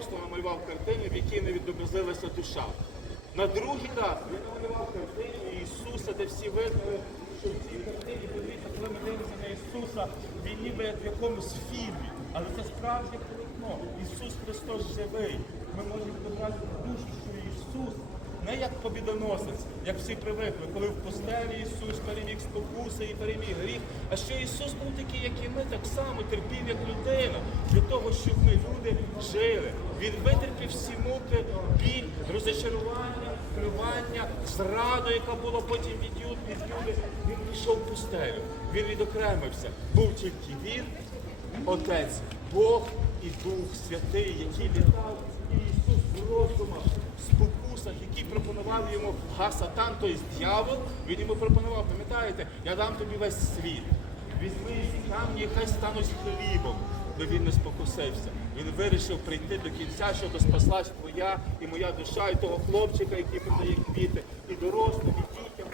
просто намалював картину, в якій не відобразилася душа. На другий раз він намалював картину Ісуса, де всі видно, що в цій картині, подивіться, коли ми дивимося на Ісуса, він ніби як в якомусь фільмі, але це справжнє полотно. Ісус Христос живий. Ми можемо відобразити душу, не як побідоносець, як всі привикли, коли в постелі Ісус переміг спокуси і переміг гріх, а що Ісус був такий, як і ми, так само терпів, як людина, для того, щоб ми люди жили. Він витерпів всі муки, біль, розочарування, кривання, зраду, яка була потім від від Юди. Він пішов в пустелю, він відокремився. Був тільки він, Отець, Бог і Дух Святий, який літав, і Ісус який йому Га-Сатан, тобто дьявол, він йому пропонував, пам'ятаєте, я дам тобі весь світ. Візьми всі камні, хай стануть хлібом. Але він не спокусився. Він вирішив прийти до кінця, щоб спаслась твоя і моя душа, і того хлопчика, який продає квіти, і дорослим, і дітям,